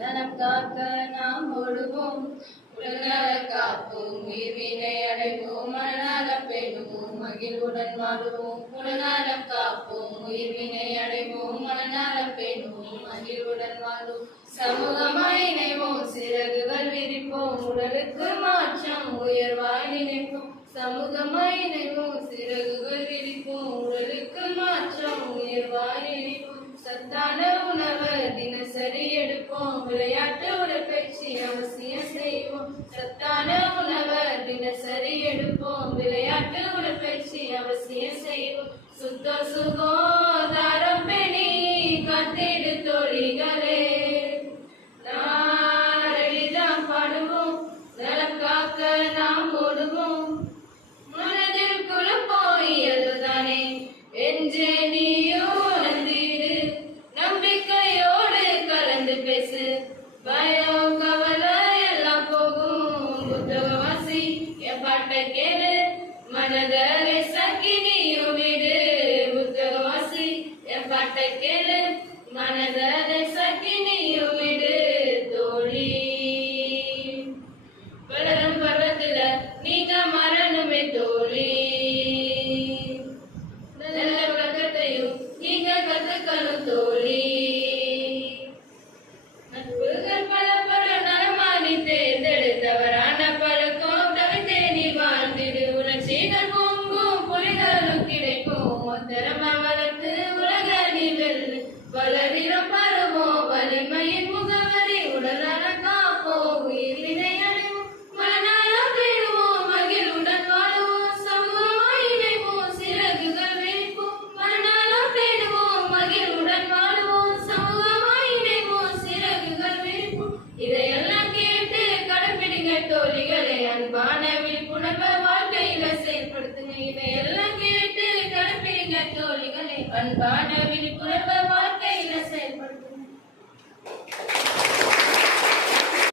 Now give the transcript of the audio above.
நலம் காக்க நாம் ஓடுவோம். உடல்நல காப்போம், உயிர்வினை அடைவோம், மனநலம் பேணுவோம், மகிழ்வுடன் வாழுவோம். உடல்நலம் காப்போம், உயிர்வினை அடைவோம், மனநலம் பேணுவோம், மகிழ்வுடன் வாழுவோம். சமூகமாய் இணைவோம், சிறகுகள் விரிப்போம், உடலுக்கு மாற்றம் உயர்வாய் நினைப்போம். சமூகமாய் இணைவோம், சிறகுகள் விரிப்போம், உடலுக்கு மாற்றம் உயர்வாய் நினைப்போம். சத்தான உணவு தினசரி எடுப்போம், விளையாட்டு உடற்பயிற்சி அவசியம் செய்வோம். சத்தான உணவு தினசரி எடுப்போம், விளையாட்டு உடற்பயிற்சி அவசியம் செய்வோம். சுத்த சுகாதாரம் பேணி காத்திடு தோழிகளே, நாரடிதான் பாடுவோம், நலம் காக்க நாம் ஓடுவோம். மனதில் குழப்பம் இயல்புதானே என்றே நீயும் உணர்ந்திடு, நம்பிக்கையோடு கலந்து பேசு, பயம் கவலை எல்லாம் போகும். புத்தகவாசி என் பாட்டை கேளு, மனதை சக்கி நீயும் விடு. புத்தகவாசி என் பாட்டை கேளு, மனதை சக்கி நீயும் விடு. தோழி வளரும் பருவத்துல நீங்க மறனுமே தோழி, நல்ல பழக்கத்தையும் நீங்க கத்துக்கணும் தோழி. நட்புகள் பலப்பட நலமானி தேர்ந்தெடுத்தவரான பழக்கம் தவிர்த்தே நீ வாழ்ந்திடு. உணர்ச்சிகள் பொங்கும் புலிகளும் கிடைக்கும், திறமை வளர்த்து உலக நீ வெல்லு. வளரிடம் பருவோம் வலிமையின் முகவரி, உடல்நல காப்போம், உயிரினை அடைவோம், மனநலம் பேணுவோம், மகிழ்வுடன் வாழுவோம். சமூகமாய் இணைவோம், சிறகுகள் விரிப்போம், மனநலம் பேணுவோம், மகிழ்வுடன் வாழுவோம். சமூகமாய் இணைவோம், சிறகுகள் விரிப்போம். இதையெல்லாம் கேட்டு கடைப்பிடிங்க தோழிகளே, அன்பான விழிப்புணர்வை வாழ்க்கையில செயல்படுத்துங்க. இதையெல்லாம் கேட்டு கடைப்பிடிங்க தோழிகளே, அன்பான விழிப்புணர்வை